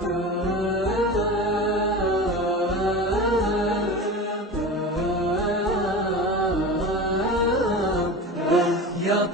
يا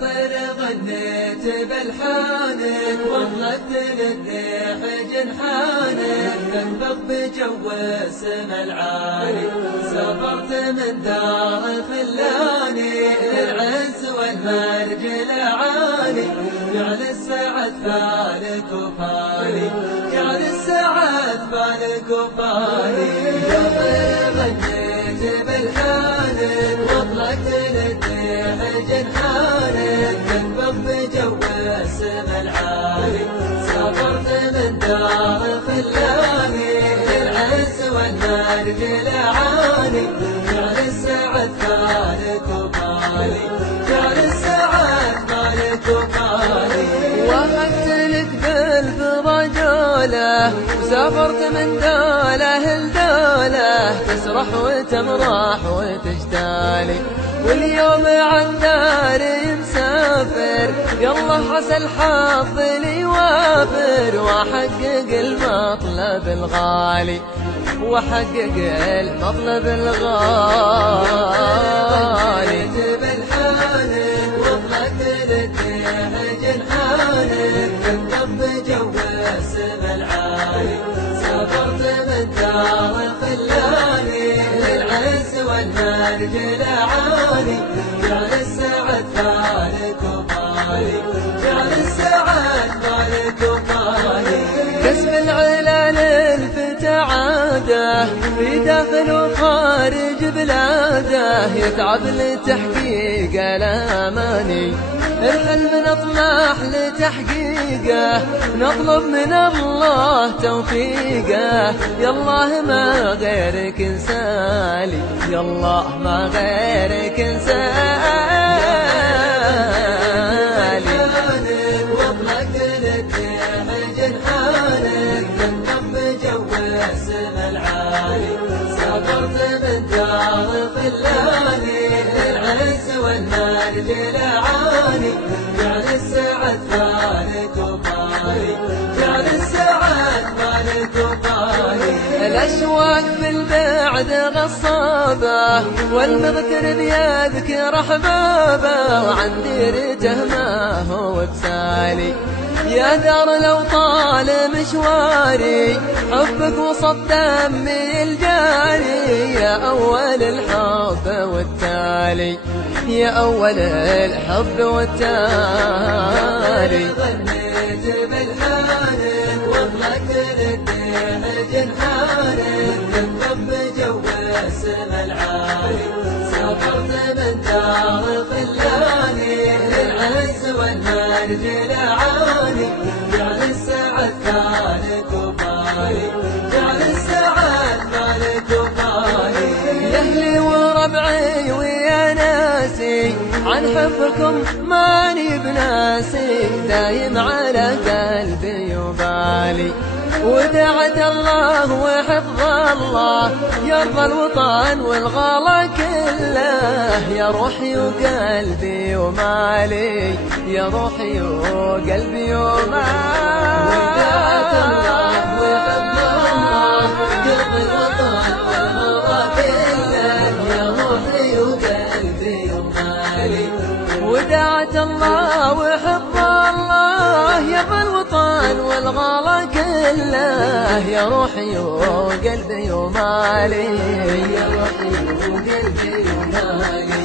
طير غنيت بلحانك وظلت للريح جنحانك تنبض بجو السما العالي سافرت من دار خلاني للعز والمرج العالي جعل السعد فالك وفالي جعل السعد فالك وفالي يا طير غنيت بلحانك وظلت للريح جنحانك تنبض بجو السما العالي سافرت من دار خلاني للعز والمرج العالي جعل السعد فالك وفالي جعل السعد فالك وفالي وهبت لك بالفضا جوله وسافرت من دوله لدوله تسرح وتمرح وتجتالي واليوم عن داري مسافر يلا حس الحظ لي وافر واحقق المطلب الغالي واحقق المطلب الغالي بالحانك وظلت للريح جنحانك تنبض بجو السما العالي سافرت من دار خلاني للعز والمرج العالي جعل السعد فالك وفالي جعل السعد فالك وفالي كسب العلال الفتى عاده في داخل وخارج بلاده يتعب لتحقيق الاماني الحلم نطمح لتحقيقه نطلب من الله توفيقه يالله ما غيرك انسالي يالله ما غيرك انسالي وظلت للريح جنحانك تنبض بجو السما العالي سافرت من دار خلاني للعز والمرج العالي جعل السعد فالك وفالي جعل السعد فالك وفالي الأشواق في البعد غصابة والمغتر بيذكر أحبابه وعن ديرته ما هو بسالي يا دار لو طال مشواري حبك وسط دمي الجاري يا أول الحب والتالي يا أول الحب والتالي غنيت بالحانك وظلت للريح جنحانك تنبض بجو السما العالي سافرت من دار خلاني للعز والمرج العالي جعل السعد فالك وفالي جعل السعد فالك وفالي يا أهلي وربعي ويا ناسي عن حبكم ماني بناسي دايم على قلبي وبالي ودعت الله وحفظ الله يرضى الوطن والغلا كله يا روحي وقلبي ومالي يا روحي وقلبي ومالي ودعت الله وحفظ الله يرضى الوطن والغلا كله يا روحي وقلبي ومالي ودعت الله وحفظ الله يرضى الوطن والغلا كله يا روحي وقلبي ومالي يا روحي وقلبي ومالي